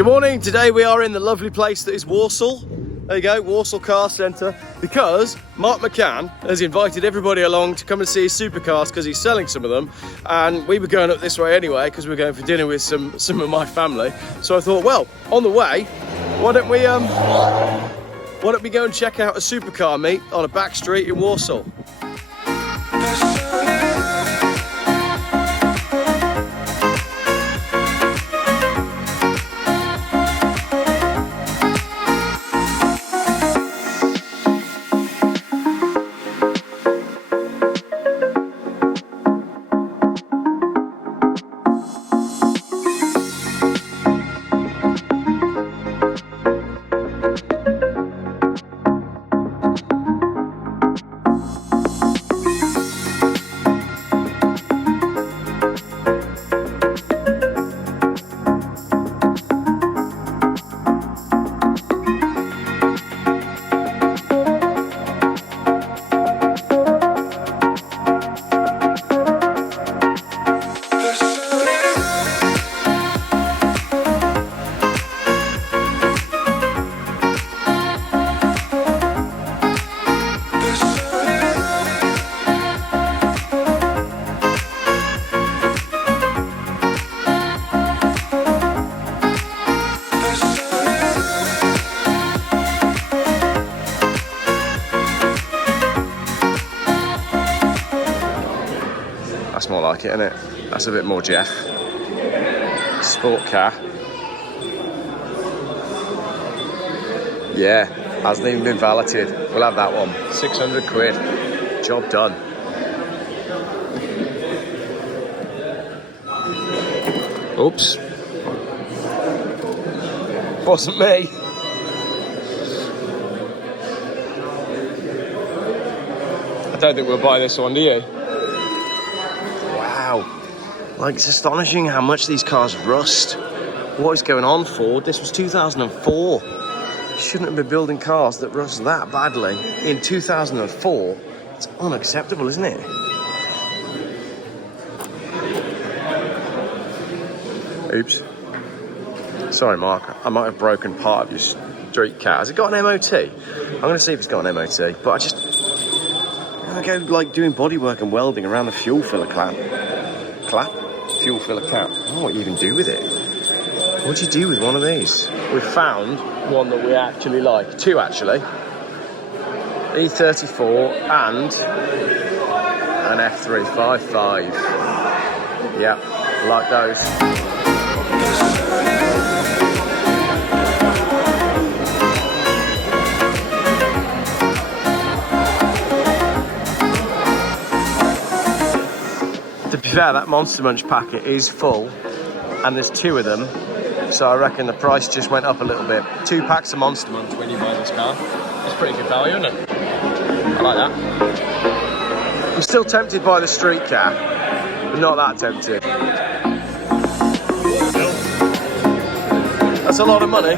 Good morning, today we are in the lovely place that is Walsall. There you go, Walsall Car Centre, because Mark McCann has invited everybody along to come and see his supercars because he's selling some of them, and we were going up this way anyway because we were going for dinner with some of my family. So I thought, well, on the way, why don't we go and check out a supercar meet on a back street in Walsall. That's more like it, isn't it? That's a bit more Geoff. Sport car. Yeah, hasn't even been valeted. We'll have that one. 600 quid. Job done. Oops. Wasn't me. I don't think we'll buy this one, do you? Wow, like it's astonishing how much these cars rust. What is going on, Ford? This was 2004. You shouldn't have been building cars that rust that badly in 2004. It's unacceptable, isn't it? Oops. Sorry, Mark. I might have broken part of your street car. Has it got an MOT? I'm going to see if it's got an MOT, but I go like doing bodywork and welding around the fuel filler clamp. Fuel filler cap. I don't know what you even do with it. What do you do with one of these? We found one that we actually like. Two actually. E34 and an F355. Yeah, like those. To be fair, that Monster Munch packet is full, and there's two of them, so I reckon the price just went up a little bit. 2 packs of Monster Munch when you buy this car. It's pretty good value, isn't it? I like that. I'm still tempted by the street car, but not that tempted. That's a lot of money.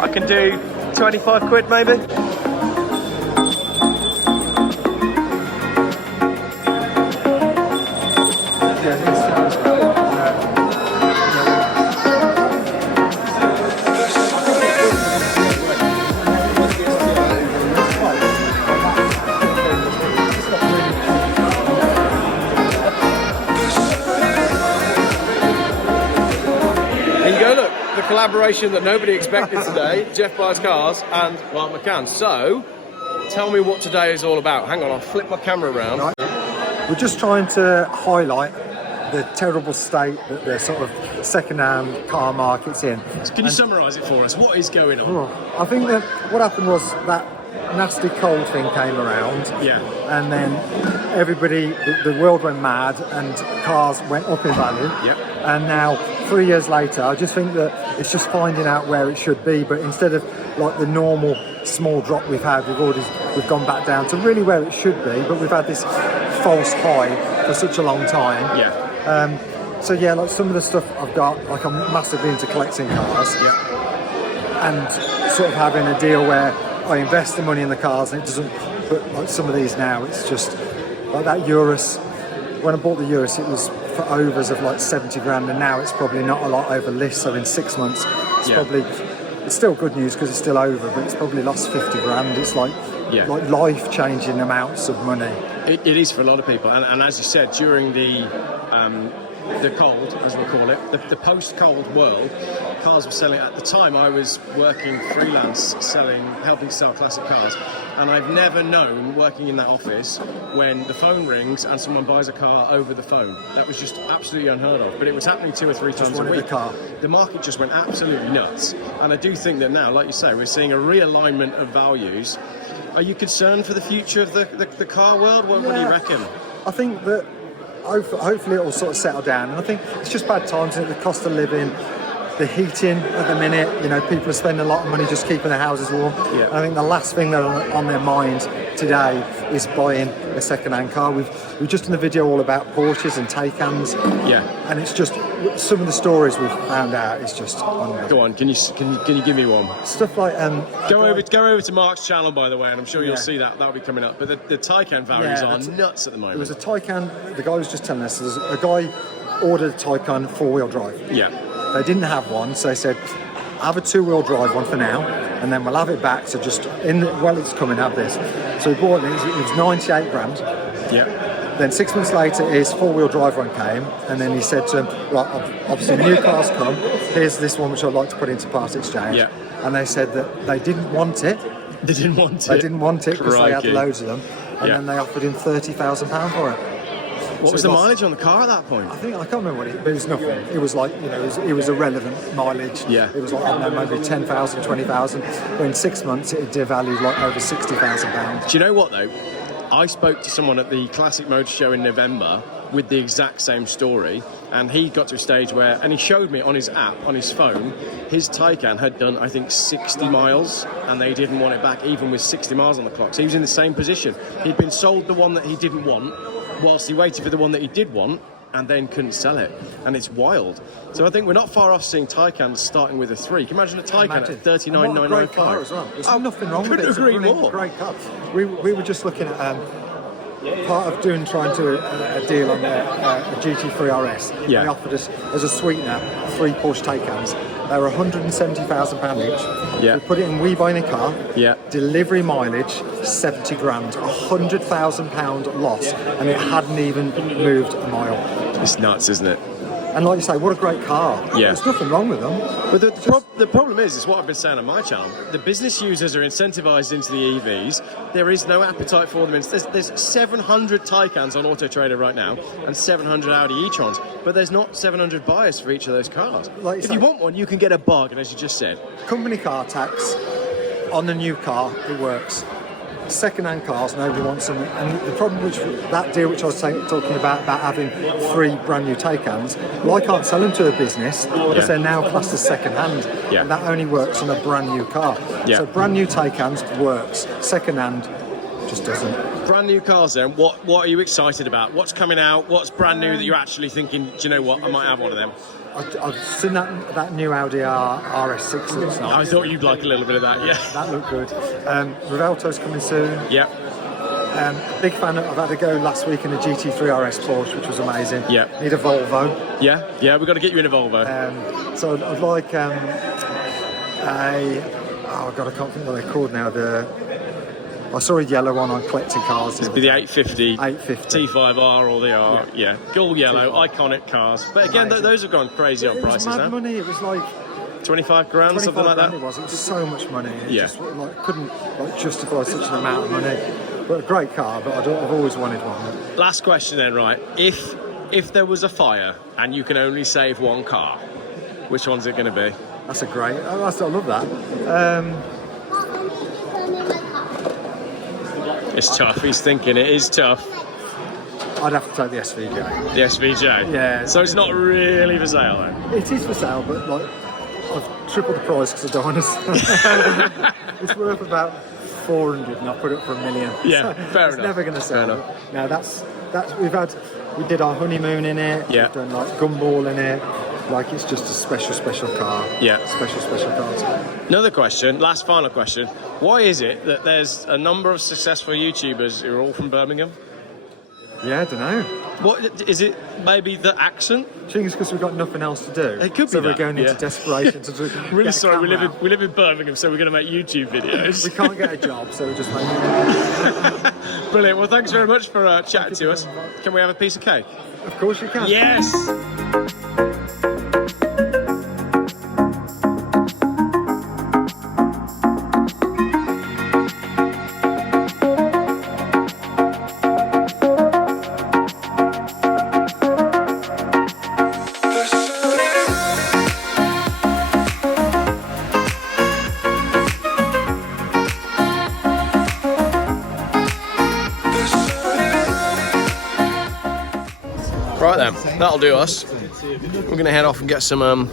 I can do 25 quid maybe. Collaboration that nobody expected today. Geoff Buys Cars and Mark McCann. So, tell me what today is all about. Hang on, I'll flip my camera around. Right. We're just trying to highlight the terrible state that the sort of second-hand car market's in. Can you summarise it for us? What is going on? I think that what happened was that nasty cold thing came around. Yeah. And then everybody, the world went mad and cars went up in value. Yep. And now, 3 years later, I just think that it's just finding out where it should be. But instead of like the normal small drop we've had, we've gone back down to really where it should be. But we've had this false high for such a long time. Yeah. So yeah, like some of the stuff I've got, like I'm massively into collecting cars. Yeah. And sort of having a deal where I invest the money in the cars and it doesn't, but like some of these now, it's just like that Urus. When I bought the Urus, it was for overs of like 70 grand, and now it's probably not a lot over list. So in 6 months, it's still good news because it's still over, but it's probably lost 50 grand. It's like life-changing amounts of money. It is for a lot of people, and as you said, during the cold, as we call it, the post-cold world, cars were selling. At the time, I was working freelance, helping sell classic cars, and I've never known, working in that office, when the phone rings and someone buys a car over the phone. That was just absolutely unheard of, but it was happening 2 or 3 times a week. The market just went absolutely nuts, and I do think that now, like you say, we're seeing a realignment of values. Are you concerned for the future of the car world? What do you reckon? I think that hopefully it will sort of settle down, and I think it's just bad times, the cost of living, the heating at the minute, people are spending a lot of money just keeping their houses warm. Yeah. I think the last thing that on their mind today is buying a second-hand car. We've just done a video all about Porsches and Taycans. Yeah. And it's just some of the stories we've found out is just unreal. Go on, can you give me one? Stuff like go over to Mark's channel, by the way, and I'm sure you'll see that'll be coming up. But the Taycan values are nuts at the moment. It was a Taycan. The guy was just telling us there's a guy ordered a Taycan 4-wheel drive. Yeah. They didn't have one, so they said, have a 2-wheel drive one for now, and then we'll have it back. So just it's coming, have this. So we bought it. It was 98 grand. Yeah. Then 6 months later, his 4-wheel drive one came, and then he said to him, right, obviously new cars come. Here's this one which I'd like to put into part exchange. Yeah. And they said that they didn't want it. They didn't want it because they had loads of them, and then they offered him £30,000 for it. What was the mileage on the car at that point? I can't remember what it was. Nothing. It was like, it was irrelevant mileage. Yeah. It was like, I don't know, maybe 10,000, 20,000. But in 6 months, it devalued like over £60,000. Do you know what though? I spoke to someone at the Classic Motor Show in November with the exact same story, and he got to a stage where, and he showed me on his app, on his phone, his Taycan had done, I think, 60 miles, and they didn't want it back even with 60 miles on the clock. So he was in the same position. He'd been sold the one that he didn't want, whilst he waited for the one that he did want, and then couldn't sell it. And it's wild. So I think we're not far off seeing Taycans starting with a 3. Can you imagine a Taycan at 39,995? Great car as well. There's nothing wrong with it. Couldn't agree more. Great car. We were just looking at part of trying to do a deal on a GT3 RS. Yeah. They offered us as a sweetener 3 Porsche Taycans. They were £170,000 each. Yeah. We put it in We Buy Any Car. Yeah. Delivery mileage 70 grand, £100,000 loss, and it hadn't even moved a mile. It's nuts, isn't it? And like you say, what a great car. Yeah. There's nothing wrong with them. But the problem is what I've been saying on my channel. The business users are incentivized into the EVs. There is no appetite for them. There's 700 Taycans on Auto Trader right now and 700 Audi e-trons, but there's not 700 buyers for each of those cars. Like if you want one, you can get a bargain, as you just said. Company car tax on the new car, it works. Second-hand cars, nobody wants them, and the problem that deal which I was talking about having 3 brand new Taycans, well, I can't sell them to a business because they're now classed as second-hand, and that only works on a brand new car. So brand new Taycans works, second-hand just doesn't. Brand new cars then, what are you excited about? What's coming out? What's brand new that you're actually thinking, do you know what, I might have one of them? I've seen that new Audi RS6 looks nice. I thought you'd like a little bit of that, yeah. That looked good. Revelto's coming soon. Yeah. Big fan. I've had to go last week in a GT3 RS Porsche, which was amazing. Yeah. Need a Volvo. Yeah, we've got to get you in a Volvo. So I'd like oh god, I can't think what they're called now. I saw a yellow one on collecting cars. It'd be the 850 T5R or the R. Yeah. Cool yellow, iconic cars. But again, those have gone crazy on prices now. now. Money. It was like 25 grand, something like that. It was so much money. It just couldn't justify such an amount of money. But a great car. But I've always wanted one. Last question then, right? If there was a fire and you can only save one car, which one's it going to be? That's a great. I love that. It's tough. He's thinking it is tough. I'd have to take the SVJ. The SVJ? Yeah. So it's not really for sale then? It is for sale, but like I've tripled the price because I don't want to. It's worth about 400 and I put it for $1 million. Yeah, so fair it's enough. Never going to sell. Fair enough. Now we did our honeymoon in it. Yeah. We've done like gumball in it. Like it's just a special car. Yeah. Special cars. Another question, final question. Why is it that there's a number of successful YouTubers who are all from Birmingham? Yeah, I don't know. What is it? Maybe the accent? I think it's because we've got nothing else to do. It could be so we're that, going into yeah. desperation to Really get a sorry, we camera out. live in Birmingham, so we're going to make YouTube videos. We can't get a job, so we're just making. Brilliant. Well, thanks very much for chatting to us. Can we have a piece of cake? Of course you can. Yes. Right then, that'll do us. We're going to head off and get some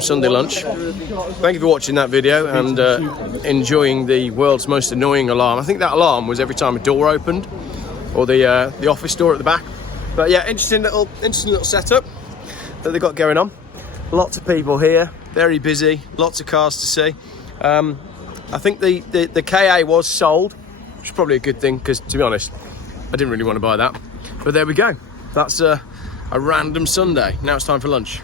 Sunday lunch. Thank you for watching that video and enjoying the world's most annoying alarm. I think that alarm was every time a door opened, or the office door at the back. But yeah, interesting little setup that they've got going on. Lots of people here, very busy, lots of cars to see. I think the KA was sold, which is probably a good thing because, to be honest, I didn't really want to buy that. But there we go. That's a random Sunday. Now it's time for lunch.